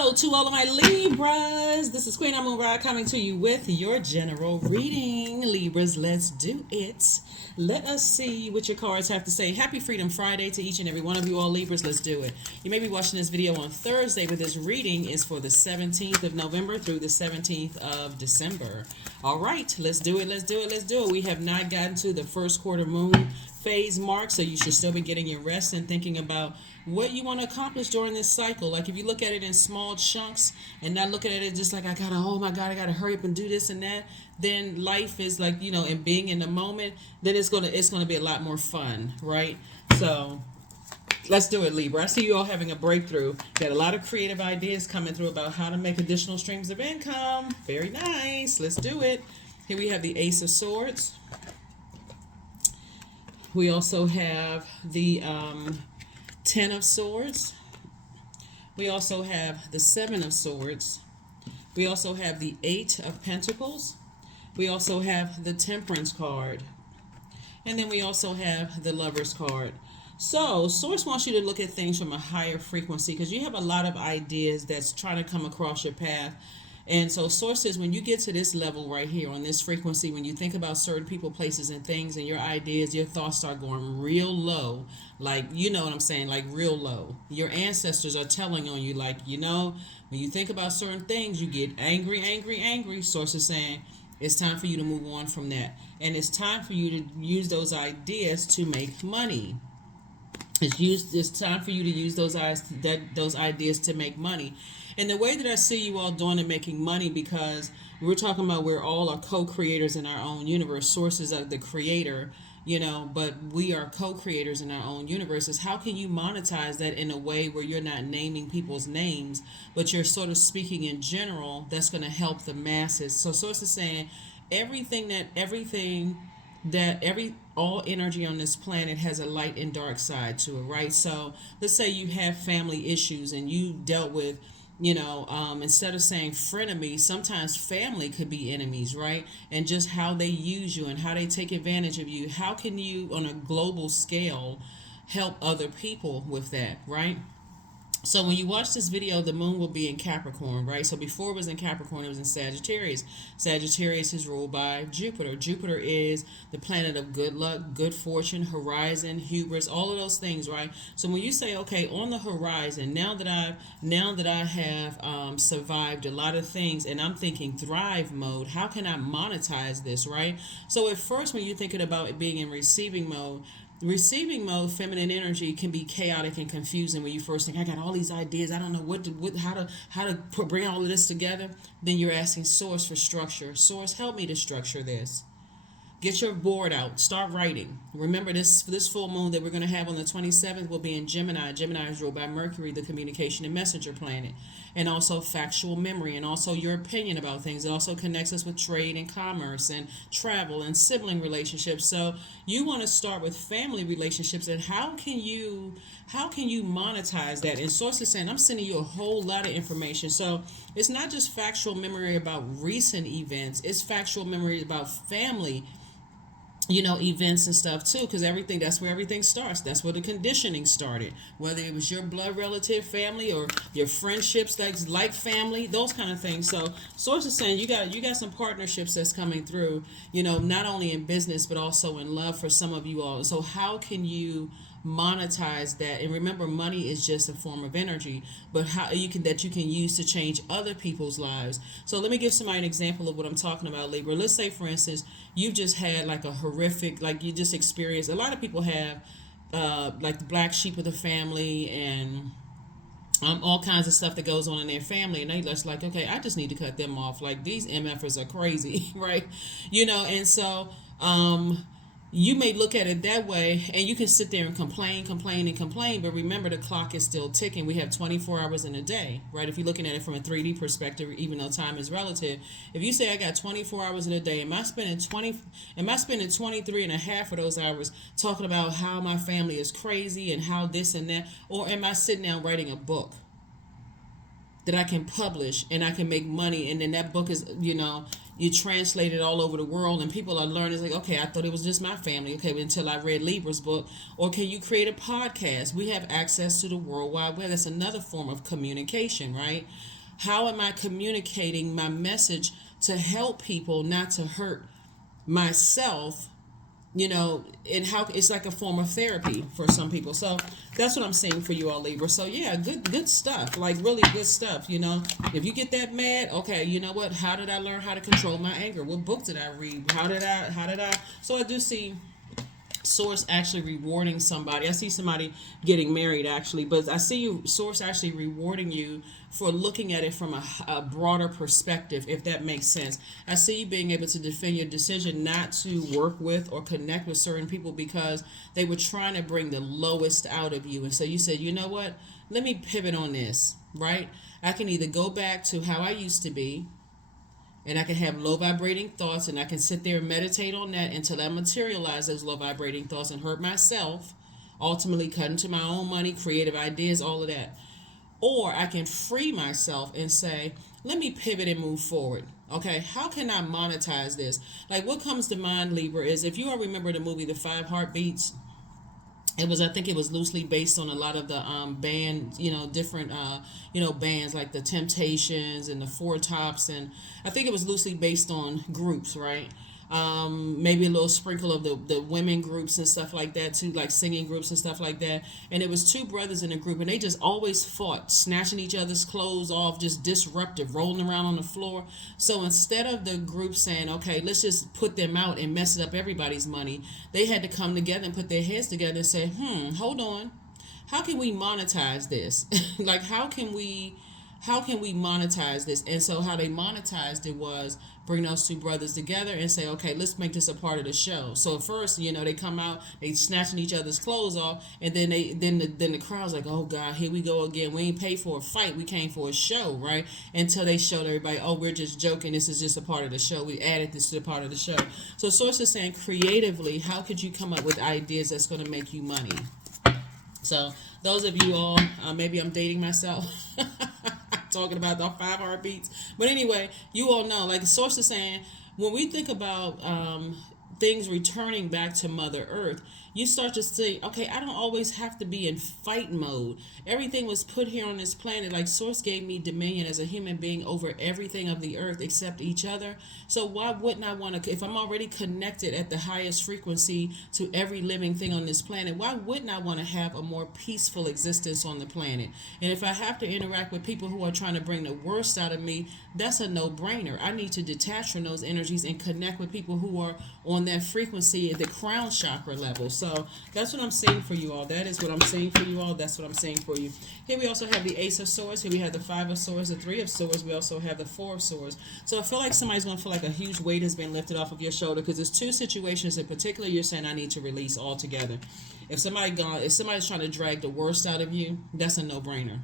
Hello to all of my Libras. This is Queen Amun Ra coming to you with your general reading. Libras, let's do it. Let us see what your cards have to say. Happy Freedom Friday to each and every one of you all Libras. Let's do it. You may be watching this video on Thursday, but this reading is for the 17th of November through the 17th of December. All right, let's do it. Let's do it. Let's do it. We have not gotten to the first quarter moon phase mark, so you should still be getting your rest and thinking about what you want to accomplish during this cycle. Like if you look at it in small chunks and not looking at it just like I gotta hurry up and do this and that, then life is like, and being in the moment, then it's gonna be a lot more fun, right? So let's do it, Libra. I see you all having a breakthrough. Got a lot of creative ideas coming through about how to make additional streams of income. Very nice. Let's do it. Here we have the Ace of Swords. We also have the Ten of Swords. We also have the Seven of Swords. We also have the Eight of Pentacles. We also have the Temperance card. And then we also have the Lover's card. So, Source wants you to look at things from a higher frequency because you have a lot of ideas that's trying to come across your path. And so Source says when you get to this level right here on this frequency, when you think about certain people, places, and things, and your ideas, your thoughts start going real low, like, you know what I'm saying, like real low. Your ancestors are telling on you, like, when you think about certain things, you get angry. Source is saying it's time for you to move on from that. And it's time for you to use those ideas to make money. It's time for you to use those ideas to make money. And the way that I see you all doing and making money, because we're talking about we're all are co-creators in our own universe. Source is the creator, but we are co-creators in our own universe. Is how can you monetize that in a way where you're not naming people's names, but you're sort of speaking in general that's going to help the masses. So Source is saying all energy on this planet has a light and dark side to it, right? So let's say you have family issues and you dealt with, instead of saying frenemy, sometimes family could be enemies, right? And just how they use you and how they take advantage of you. How can you, on a global scale, help other people with that, right? So when you watch this video, the moon will be in Capricorn, right? So before it was in Capricorn, it was in Sagittarius. Sagittarius is ruled by Jupiter. Jupiter is the planet of good luck, good fortune, horizon, hubris, all of those things, right? So when you say, okay, on the horizon, now that I have survived a lot of things, and I'm thinking thrive mode, how can I monetize this, right? So at first, when you're thinking about it being in receiving mode, feminine energy can be chaotic and confusing when you first think, I got all these ideas, I don't know how to bring all of this together. Then you're asking Source for structure. Source, help me to structure this. Get your board out. Start writing. Remember, this full moon that we're going to have on the 27th will be in Gemini. Gemini is ruled by Mercury, the communication and messenger planet, and also factual memory, and also your opinion about things. It also connects us with trade and commerce and travel and sibling relationships. So you want to start with family relationships, and how can you monetize that? And Source is saying, I'm sending you a whole lot of information. So it's not just factual memory about recent events. It's factual memory about family events and stuff too, because that's where everything starts. That's where the conditioning started, whether it was your blood relative family or your friendships like family, those kind of things. So Source is saying you got some partnerships that's coming through, not only in business but also in love for some of you all. So how can you monetize that? And remember, money is just a form of energy, but how you can use to change other people's lives. So let me give somebody an example of what I'm talking about, Libra. Let's say, for instance, you just had like a horrific, like you just experienced, a lot of people have like the black sheep of the family and all kinds of stuff that goes on in their family, and they just like, okay, I just need to cut them off. Like, these MFers are crazy, right? And so you may look at it that way, and you can sit there and complain, but remember, the clock is still ticking. We have 24 hours in a day, right? If you're looking at it from a 3D perspective, even though time is relative, if you say I got 24 hours in a day, am I spending 23 and a half of those hours talking about how my family is crazy and how this and that, or am I sitting down writing a book that I can publish and I can make money, and then that book is, you translate it all over the world, and people are learning. It's like, okay, I thought it was just my family. Okay, but until I read Libra's book. Or can you create a podcast? We have access to the World Wide Web. That's another form of communication, right? How am I communicating my message to help people, not to hurt myself? And how it's like a form of therapy for some people. So that's what I'm saying for you all, Libra. So yeah, good stuff, like really good stuff. If you get that mad, okay, you know what? How did I learn how to control my anger? What book did I read? How did I? So I do see Source actually rewarding somebody. I see somebody getting married actually, but I see you, Source, actually rewarding you for looking at it from a broader perspective, if that makes sense. I see you being able to defend your decision not to work with or connect with certain people because they were trying to bring the lowest out of you. And so you said, you know what? Let me pivot on this, right? I can either go back to how I used to be, and I can have low vibrating thoughts, and I can sit there and meditate on that until I materialize those low vibrating thoughts and hurt myself, ultimately cut into my own money, creative ideas, all of that. Or I can free myself and say, let me pivot and move forward. Okay, how can I monetize this? Like, what comes to mind, Libra, is if you all remember the movie The Five Heartbeats, I think it was loosely based on a lot of the band, different, bands like the Temptations and the Four Tops. And I think it was loosely based on groups, right? Maybe a little sprinkle of the women groups and stuff like that too, like singing groups and stuff like that. And it was two brothers in a group, and they just always fought, snatching each other's clothes off, just disruptive, rolling around on the floor. So instead of the group saying, okay, let's just put them out and mess up everybody's money, they had to come together and put their heads together and say, hold on, how can we monetize this? Like, how can we monetize this? And so how they monetized it was bring those two brothers together and say, okay, let's make this a part of the show. So at first, they come out, they snatching each other's clothes off, and then the crowd's like, oh God, here we go again. We ain't paid for a fight, we came for a show, right? Until they showed everybody, oh, we're just joking, this is just a part of the show. We added this to the part of the show. So Source is saying, creatively, how could you come up with ideas that's going to make you money? So those of you all, maybe I'm dating myself. Talking about the 5 heartbeats, but anyway, you all know, like the Source is saying, when we think about things returning back to Mother Earth, you start to say, okay, I don't always have to be in fight mode. Everything was put here on this planet. Like Source gave me dominion as a human being over everything of the earth except each other. So why wouldn't I want to, if I'm already connected at the highest frequency to every living thing on this planet, why wouldn't I want to have a more peaceful existence on the planet? And if I have to interact with people who are trying to bring the worst out of me, that's a no-brainer. I need to detach from those energies and connect with people who are on that frequency at the crown chakra level. So that's what I'm saying for you all. That is what I'm saying for you all. That's what I'm saying for you. Here we also have the Ace of Swords. Here we have the 5 of Swords, the 3 of Swords. We also have the 4 of Swords. So I feel like somebody's going to feel like a huge weight has been lifted off of your shoulder, because there's two situations in particular you're saying I need to release altogether. If somebody's trying to drag the worst out of you, that's a no-brainer.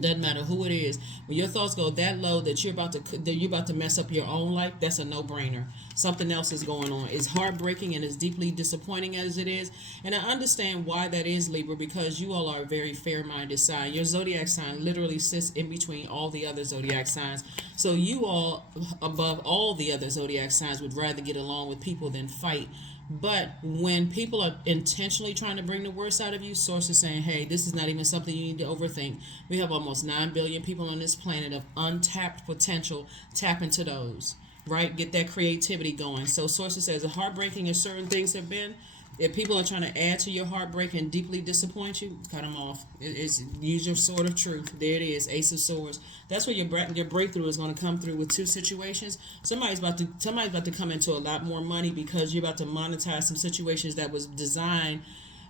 Doesn't matter who it is. When your thoughts go that low that you're about to mess up your own life, that's a no-brainer. Something else is going on. It's heartbreaking and as deeply disappointing as it is. And I understand why that is, Libra, because you all are a very fair-minded sign. Your zodiac sign literally sits in between all the other zodiac signs. So you all, above all the other zodiac signs, would rather get along with people than fight. But when people are intentionally trying to bring the worst out of you, Source is saying, hey, this is not even something you need to overthink. We have almost 9 billion people on this planet of untapped potential. Tap into those, right? Get that creativity going. So Source says, as heartbreaking as certain things have been, if people are trying to add to your heartbreak and deeply disappoint you, cut them off. Use your sword of truth. There it is, Ace of Swords. That's where your breakthrough is going to come through with two situations. Somebody's about to come into a lot more money because you're about to monetize some situations that was designed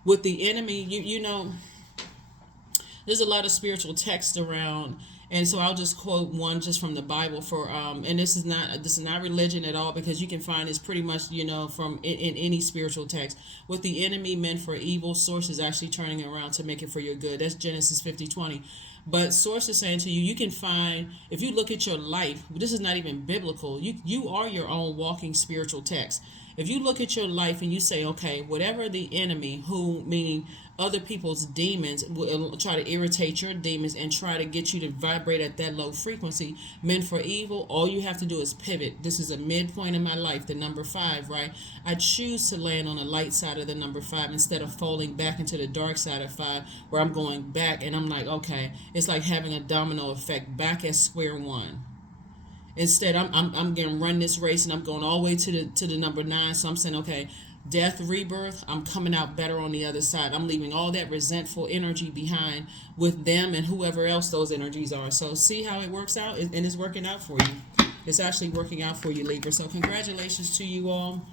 with the enemy. You know, there's a lot of spiritual text around. And so I'll just quote one just from the Bible for, and this is not religion at all, because you can find this pretty much, from in any spiritual text. What the enemy meant for evil, Source is actually turning it around to make it for your good. That's Genesis 50:20. But Source is saying to you, you can find, if you look at your life, this is not even biblical. You are your own walking spiritual text. If you look at your life and you say, okay, whatever the enemy, who meaning other people's demons, will try to irritate your demons and try to get you to vibrate at that low frequency, meant for evil, all you have to do is pivot. This is a midpoint in my life, the number 5, right? I choose to land on the light side of the number 5 instead of falling back into the dark side of 5, where I'm going back and I'm like, okay, it's like having a domino effect back at square one. Instead, I'm gonna run this race and I'm going all the way to the number 9. So I'm saying, okay, death, rebirth, I'm coming out better on the other side. I'm leaving all that resentful energy behind with them and whoever else those energies are. So see how it works out, and it's working out for you. It's actually working out for you, Libra. So congratulations to you all.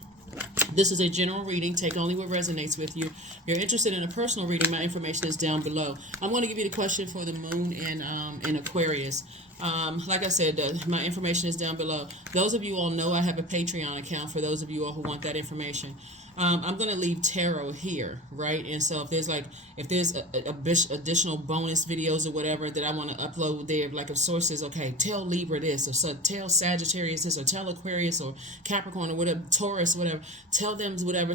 This is a general reading. Take only what resonates with you. If you're interested in a personal reading, my information is down below. I'm going to give you the question for the moon in Aquarius. Like I said, my information is down below. Those of you all know I have a Patreon account for those of you all who want that information. I'm going to leave tarot here, right? And so if there's additional bonus videos or whatever that I want to upload there, like if sources, okay, tell Libra this, or so tell Sagittarius this, or tell Aquarius or Capricorn or whatever, Taurus, whatever, tell them whatever,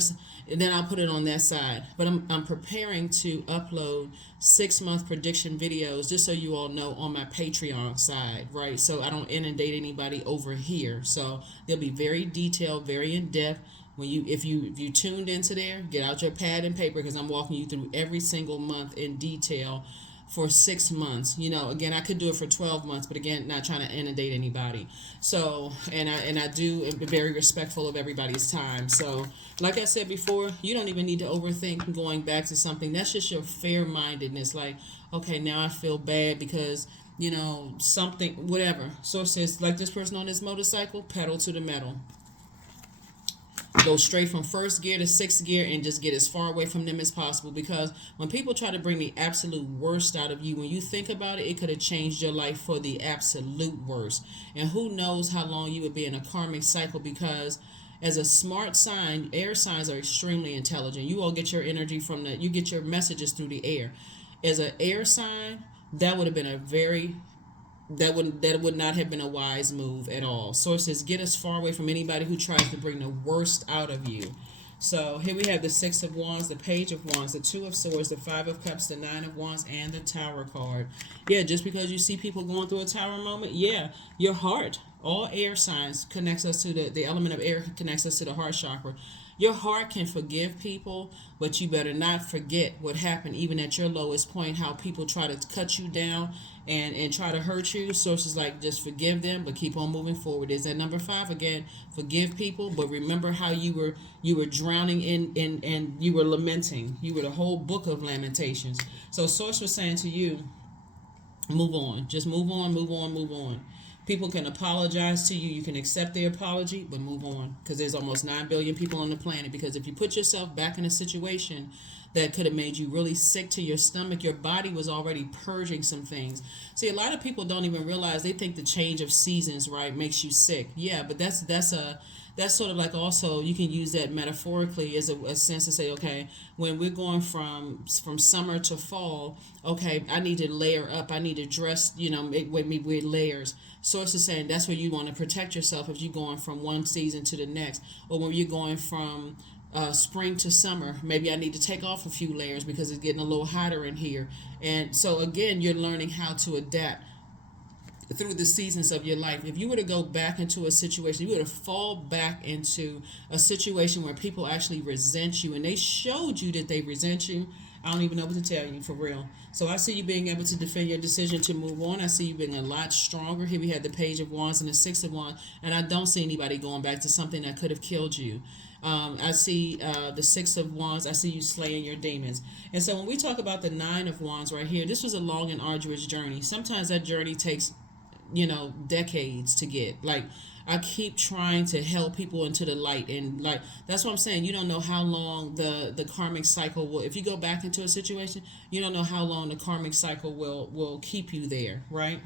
and then I'll put it on that side. But I'm preparing to upload 6-month prediction videos, just so you all know, on my Patreon side, right? So I don't inundate anybody over here. So they'll be very detailed, very in depth. When if you tuned into there, get out your pad and paper, because I'm walking you through every single month in detail for 6 months. Again, I could do it for 12 months, but again, not trying to inundate anybody. So, and I do be very respectful of everybody's time. So, like I said before, you don't even need to overthink going back to something. That's just your fair-mindedness. Like, okay, now I feel bad because something, whatever. Source says, like this person on this motorcycle, pedal to the metal. Go straight from first gear to sixth gear and just get as far away from them as possible, because when people try to bring the absolute worst out of you, when you think about it, it could have changed your life for the absolute worst. And who knows how long you would be in a karmic cycle, because as a smart sign, air signs are extremely intelligent. You all get your energy from you get your messages through the air. As an air sign, that would have been that would not have been a wise move at all. Sources, get as far away from anybody who tries to bring the worst out of you. So here we have the 6 of Wands, the Page of Wands, the 2 of Swords, the 5 of Cups, the 9 of Wands, and the Tower card. Yeah, just because you see people going through a tower moment, yeah, your heart, all air signs connects us to the element of air connects us to the heart chakra. Your heart can forgive people, but you better not forget what happened even at your lowest point, how people try to cut you down and try to hurt you. Sources like, just forgive them, but keep on moving forward. Is that number 5 again? Forgive people, but remember how you were drowning in and you were lamenting. You were the whole book of Lamentations. So Source was saying to you, move on. Just move on, move on, move on. People can apologize to you. You can accept their apology, but move on. Because there's almost 9 billion people on the planet. Because if you put yourself back in a situation that could have made you really sick to your stomach, your body was already purging some things. See, a lot of people don't even realize, they think the change of seasons, right, makes you sick. Yeah, but that's sort of like, also you can use that metaphorically as a sense to say, okay, when we're going from summer to fall, okay, I need to layer up, I need to dress, with layers. Source is saying that's where you want to protect yourself if you're going from one season to the next, or when you're going from spring to summer. Maybe I need to take off a few layers because it's getting a little hotter in here. And so again, you're learning how to adapt through the seasons of your life. If you were to go back into a situation, you were to fall back into a situation where people actually resent you, and they showed you that they resent you, I don't even know what to tell you, for real. So I see you being able to defend your decision to move on. I see you being a lot stronger. Here we have the Page of Wands and the 6 of Wands, and I don't see anybody going back to something that could have killed you. I see the 6 of Wands. I see you slaying your demons. And so when we talk about the 9 of Wands right here, this was a long and arduous journey. Sometimes that journey takes decades to get. Like, I keep trying to help people into the light, and like, that's what I'm saying. You don't know how long the karmic cycle will, if you go back into a situation, you don't know how long the karmic cycle will keep you there, right?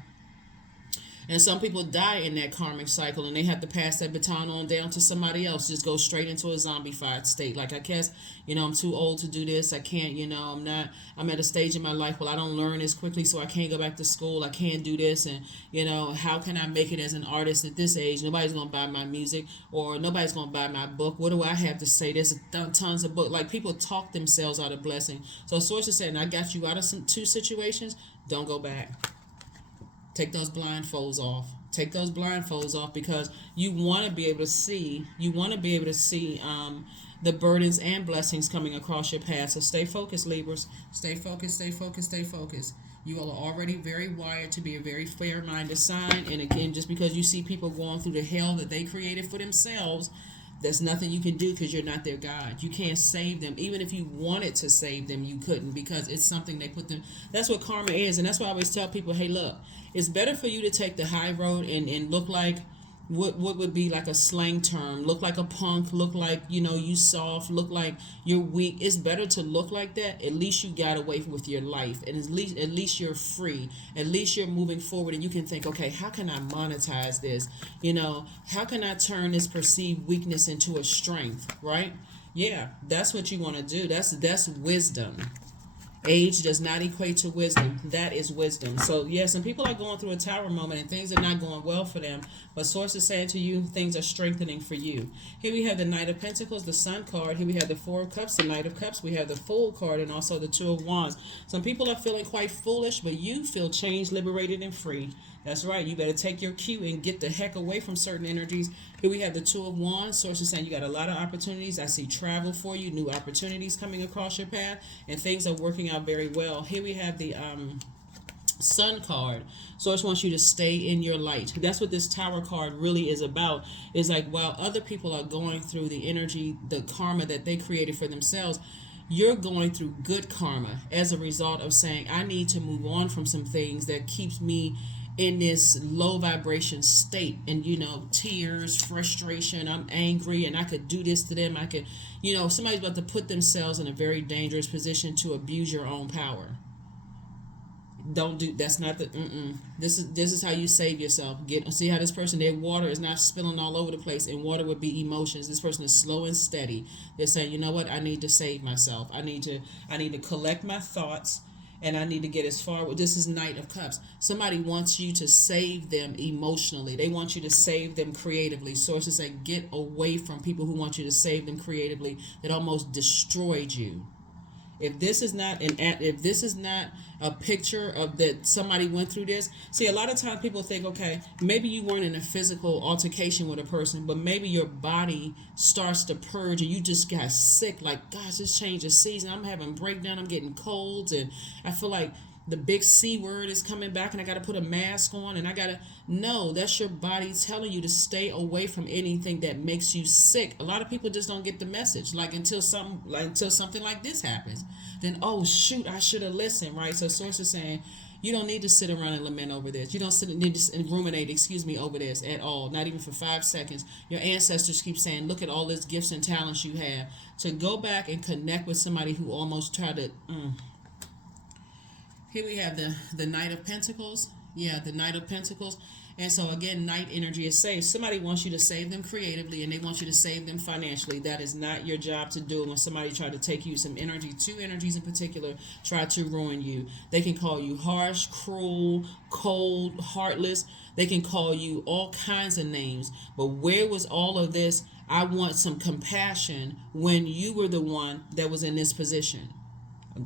And some people die in that karmic cycle, and they have to pass that baton on down to somebody else. Just go straight into a zombified state. Like, I guess, I'm too old to do this. I can't, I'm not, I'm at a stage in my life where I don't learn as quickly, so I can't go back to school. I can't do this. And, how can I make it as an artist at this age? Nobody's going to buy my music, or nobody's going to buy my book. What do I have to say? There's tons of books. Like, people talk themselves out of blessing. So Source is saying, I got you out of some two situations. Don't go back. Take those blindfolds off. Take those blindfolds off, because you want to be able to see. You want to be able to see the burdens and blessings coming across your path. So stay focused, Libras. Stay focused. Stay focused. Stay focused. You all are already very wired to be a very fair-minded sign. And again, just because you see people going through the hell that they created for themselves, there's nothing you can do, because you're not their God. You can't save them. Even if you wanted to save them, you couldn't, because it's something they put them. That's what karma is. And that's why I always tell people, hey, look, it's better for you to take the high road and look like what would be like a slang term, look like a punk, look like, you soft, look like you're weak. It's better to look like that. At least you got away with your life, and at least you're free. At least you're moving forward, and you can think, okay, how can I monetize this? How can I turn this perceived weakness into a strength, right? Yeah, that's what you want to do. That's wisdom. Age does not equate to wisdom. That is wisdom. So, yeah, some people are going through a tower moment and things are not going well for them. But Source is saying to you, things are strengthening for you. Here we have the Knight of Pentacles, the Sun card. Here we have the Four of Cups, the Knight of Cups. We have the Fool card, and also the Two of Wands. Some people are feeling quite foolish, but you feel changed, liberated, and free. That's right. You better take your cue and get the heck away from certain energies. Here we have the Two of Wands. Source is saying you got a lot of opportunities. I see travel for you, new opportunities coming across your path, and things are working out very well. Here we have the Sun card. Source wants you to stay in your light. That's what this Tower card really is about. Is like, while other people are going through the energy, the karma that they created for themselves, you're going through good karma as a result of saying, I need to move on from some things that keeps me in this low vibration state, and tears, frustration, I'm angry, and I could do this to them. I could, somebody's about to put themselves in a very dangerous position to abuse your own power. Don't do. That's not the. This is how you save yourself. See how this person, their water is not spilling all over the place, and water would be emotions. This person is slow and steady. They're saying, you know what, I need to save myself. I need to collect my thoughts. And I need to get as far. This is Knight of Cups. Somebody wants you to save them emotionally. They want you to save them creatively. Sources say, get away from people who want you to save them creatively, that almost destroyed you. If this is not a picture of that somebody went through this. See, a lot of times people think, okay, maybe you weren't in a physical altercation with a person, but maybe your body starts to purge and you just got sick. Like, gosh, this changed the season. I'm having breakdown. I'm getting colds, and I feel like the big C word is coming back, and I got to put a mask on, and I got to. No, that's your body telling you to stay away from anything that makes you sick. A lot of people just don't get the message, until something like this happens. Then, oh shoot, I should have listened, right? So Source is saying, you don't need to sit around and lament over this. You don't need to ruminate, over this at all. Not even for 5 seconds. Your ancestors keep saying, look at all these gifts and talents you have. To go back and connect with somebody who almost tried to. Here we have the Knight of Pentacles. Yeah, the Knight of Pentacles. And so again, Knight energy is saved. Somebody wants you to save them creatively, and they want you to save them financially. That is not your job to do. When somebody try to take you some energy, two energies in particular, try to ruin you. They can call you harsh, cruel, cold, heartless. They can call you all kinds of names. But where was all of this? I want some compassion when you were the one that was in this position.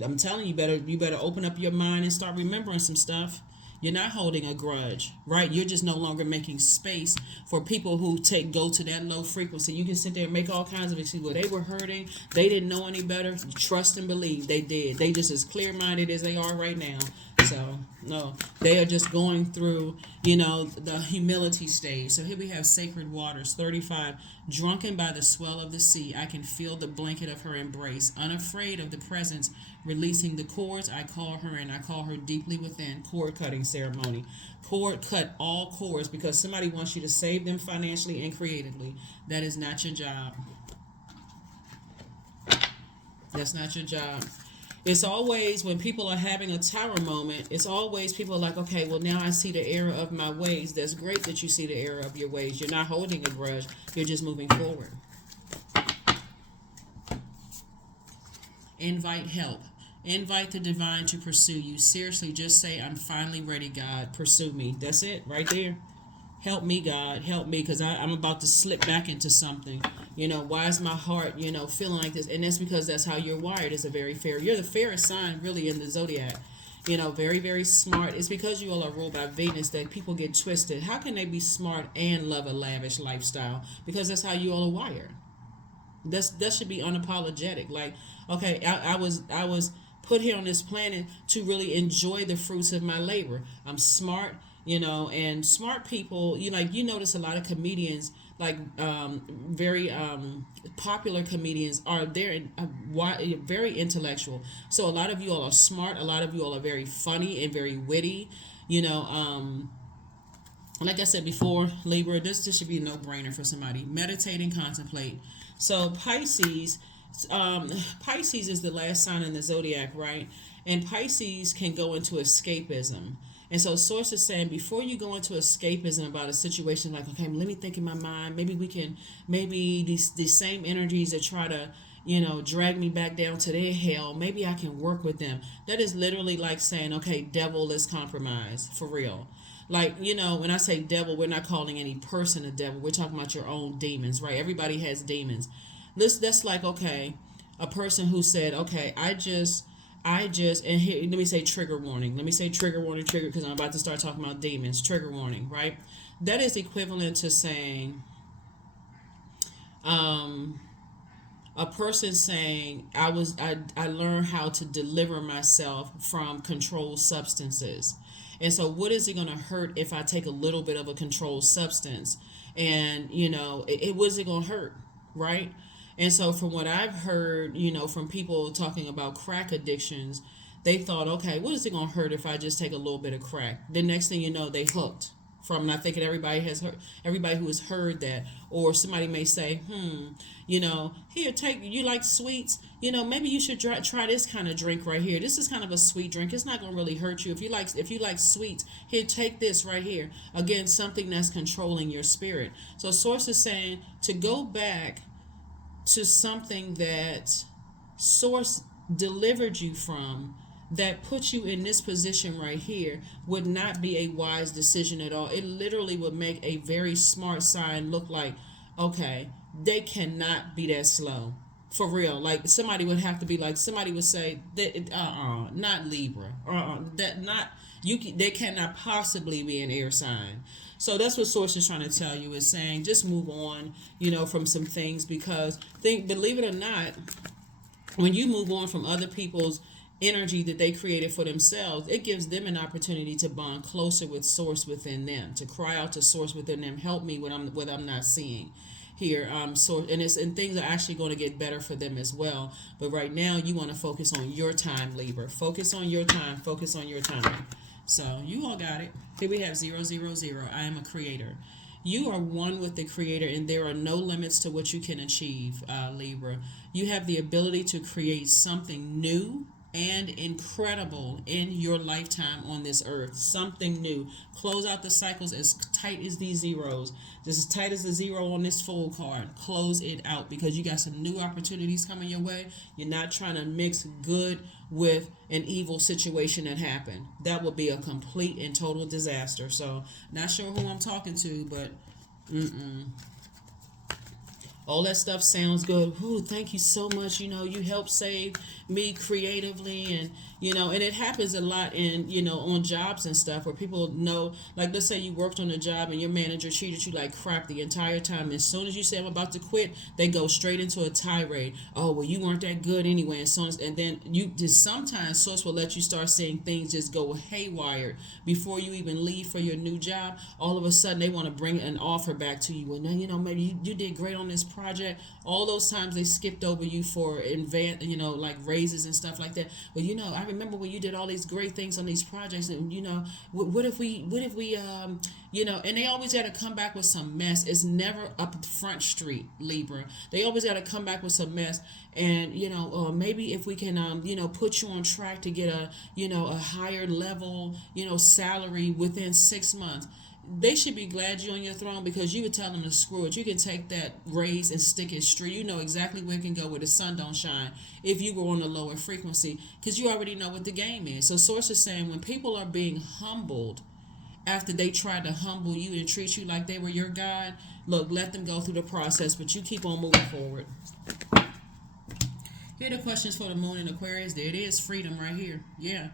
I'm telling you, you better open up your mind and start remembering some stuff. You're not holding a grudge, right? You're just no longer making space for people who go to that low frequency. You can sit there and make all kinds of excuses. Well, they were hurting. They didn't know any better. Trust and believe they did. They just as clear-minded as they are right now. So, no, they are just going through, the humility stage. So here we have Sacred Waters, 35. Drunken by the swell of the sea, I can feel the blanket of her embrace. Unafraid of the presence, releasing the cords, I call her in. I call her deeply within. Cord cutting ceremony. Cut all cords, because somebody wants you to save them financially and creatively. That is not your job. That's not your job. It's always when people are having a tower moment, it's always people are like, okay, well, now I see the error of my ways. That's great that you see the error of your ways. You're not holding a grudge, you're just moving forward. Invite help. Invite the divine to pursue you. Seriously, just say, I'm finally ready, God. Pursue me. That's it, right there. Help me, God. Help me, because I'm about to slip back into something. Why is my heart, feeling like this? And that's because that's how you're wired. It's a very fair. You're the fairest sign, really, in the zodiac. Very, very smart. It's because you all are ruled by Venus that people get twisted. How can they be smart and love a lavish lifestyle? Because that's how you all are wired. That should be unapologetic. Like, okay, I was put here on this planet to really enjoy the fruits of my labor. I'm smart, and smart people. You notice a lot of comedians, like very popular comedians, are very intellectual. So a lot of you all are smart. A lot of you all are very funny and very witty. Like I said before, Libra, this should be a no-brainer for somebody. Meditate and contemplate. So Pisces is the last sign in the zodiac, right? And Pisces can go into escapism. And so Source is saying, before you go into escapism about a situation, like, okay, let me think in my mind, maybe these same energies that try to, drag me back down to their hell, maybe I can work with them. That is literally like saying, okay, devil, let's compromise, for real. Like, when I say devil, we're not calling any person a devil. We're talking about your own demons, right? Everybody has demons. That's like, okay, a person who said, okay, and here, let me say trigger warning. Let me say trigger warning, because I'm about to start talking about demons. Trigger warning, right? That is equivalent to saying, a person saying, I learned how to deliver myself from controlled substances. And so what is it going to hurt if I take a little bit of a controlled substance? And, what is it going to hurt, right? And so from what I've heard, from people talking about crack addictions, they thought, okay, what is it going to hurt if I just take a little bit of crack? The next thing you know, they hooked. From not thinking everybody who has heard that. Or somebody may say, here, you like sweets, maybe you should try this kind of drink right here. This is kind of a sweet drink. It's not going to really hurt you. If you like sweets, here, take this right here. Again, something that's controlling your spirit. So Source is saying to go back to something that Source delivered you from, that puts you in this position right here, would not be a wise decision at all. It literally would make a very smart sign look like, okay, they cannot be that slow. For real. Like, somebody would have to be like, somebody would say, not Libra. They cannot possibly be an air sign. So that's what Source is trying to tell you, is saying, just move on, from some things, because believe it or not, when you move on from other people's energy that they created for themselves, it gives them an opportunity to bond closer with Source within them, to cry out to Source within them, help me what I'm not seeing here. Source, and things are actually going to get better for them as well. But right now, you want to focus on your time, Libra. Focus on your time. Focus on your time. So you all got it. Here we have 000. I am a creator. You are one with the Creator, and there are no limits to what you can achieve, Libra. You have the ability to create something new and incredible in your lifetime on this earth. Something new. Close out the cycles as tight as these zeros. Just as tight as the zero on this full card. Close it out, because you got some new opportunities coming your way. You're not trying to mix good with an evil situation that happened. That would be a complete and total disaster. So, not sure who I'm talking to, but all that stuff sounds good. Ooh, thank you so much. You helped save me creatively, and and it happens a lot in on jobs and stuff, where people know, like, let's say you worked on a job and your manager treated you like crap the entire time. As soon as you say, I'm about to quit, they go straight into a tirade. Oh, well, you weren't that good anyway, and then you just, sometimes Source will let you start seeing things just go haywire before you even leave for your new job. All of a sudden, they want to bring an offer back to you. Well, now maybe you did great on this project, all those times they skipped over you for like raises and stuff like that. Well, I remember when you did all these great things on these projects, and what if we and they always got to come back with some mess. It's never up front street, Libra. They always got to come back with some mess. And maybe if we can put you on track to get a higher level salary within 6 months. They should be glad you're on your throne, because you would tell them to screw it. You can take that raise and stick it straight. You know exactly where it can go where the sun don't shine if you were on a lower frequency, because you already know what the game is. So Source is saying when people are being humbled after they tried to humble you and treat you like they were your God, look, let them go through the process, but you keep on moving forward. Here are the questions for the moon in Aquarius. There it is, freedom right here. Yeah.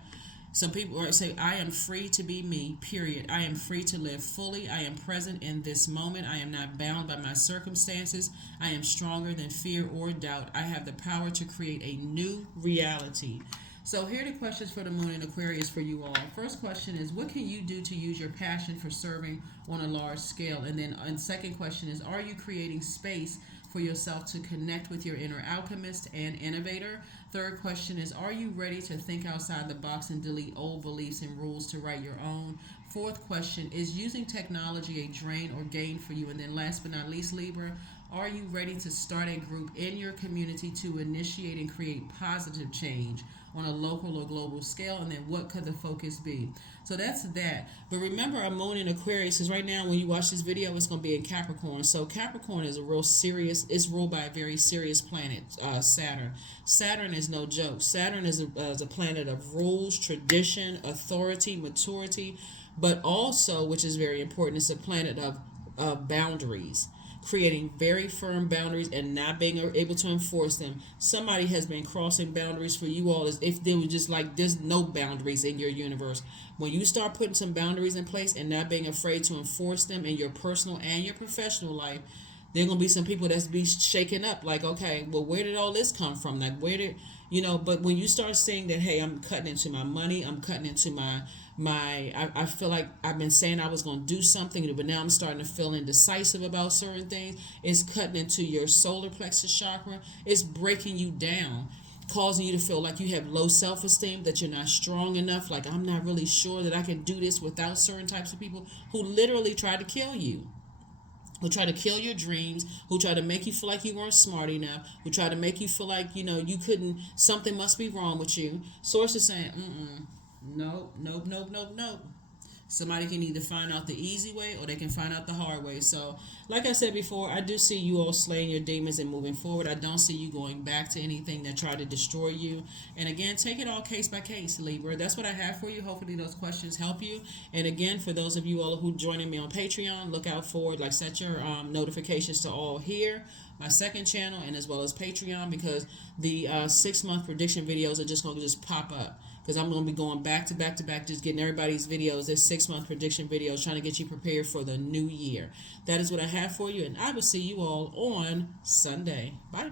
Some people say, I am free to be me, period. I am free to live fully. I am present in this moment. I am not bound by my circumstances. I am stronger than fear or doubt. I have the power to create a new reality. So here are the questions for the moon in Aquarius for you all. First question is, what can you do to use your passion for serving on a large scale? And second question is, are you creating space for yourself to connect with your inner alchemist and innovator? Third question is, are you ready to think outside the box and delete old beliefs and rules to write your own? Fourth question, is using technology a drain or gain for you? And then last but not least, Libra, are you ready to start a group in your community to initiate and create positive change on a local or global scale? And then what could the focus be? So that's that. But remember, our moon in Aquarius is right now, when you watch this video, it's going to be in Capricorn. So Capricorn is a real serious, it's ruled by a very serious planet, Saturn. Saturn is no joke. Saturn is a planet of rules, tradition, authority, maturity, but also, which is very important, it's a planet of boundaries. Creating very firm boundaries and not being able to enforce them. Somebody has been crossing boundaries for you all as if they were just like, there's no boundaries in your universe. When you start putting some boundaries in place and not being afraid to enforce them in your personal and your professional life, there are going to be some people that's be shaken up, like, okay, well, where did all this come from? Like, where did, but when you start saying that, hey, I'm cutting into my money, I'm cutting into I feel like I've been saying I was going to do something, but now I'm starting to feel indecisive about certain things. It's cutting into your solar plexus chakra. It's breaking you down, causing you to feel like you have low self-esteem, that you're not strong enough, like I'm not really sure that I can do this without certain types of people who literally try to kill you, who try to kill your dreams, who try to make you feel like you weren't smart enough, who try to make you feel like, you couldn't, something must be wrong with you. Source is saying, nope. Somebody can either find out the easy way or they can find out the hard way. So, like I said before, I do see you all slaying your demons and moving forward. I don't see you going back to anything that tried to destroy you. And again, take it all case by case, Libra. That's what I have for you. Hopefully those questions help you. And again, for those of you all who joining me on Patreon, look out for it. Like, set your notifications to all here, my second channel, and as well as Patreon, because the 6-month prediction videos are just going to just pop up. Because I'm going to be going back to back to back, just getting everybody's videos, their 6-month prediction videos, trying to get you prepared for the new year. That is what I have for you, and I will see you all on Sunday. Bye.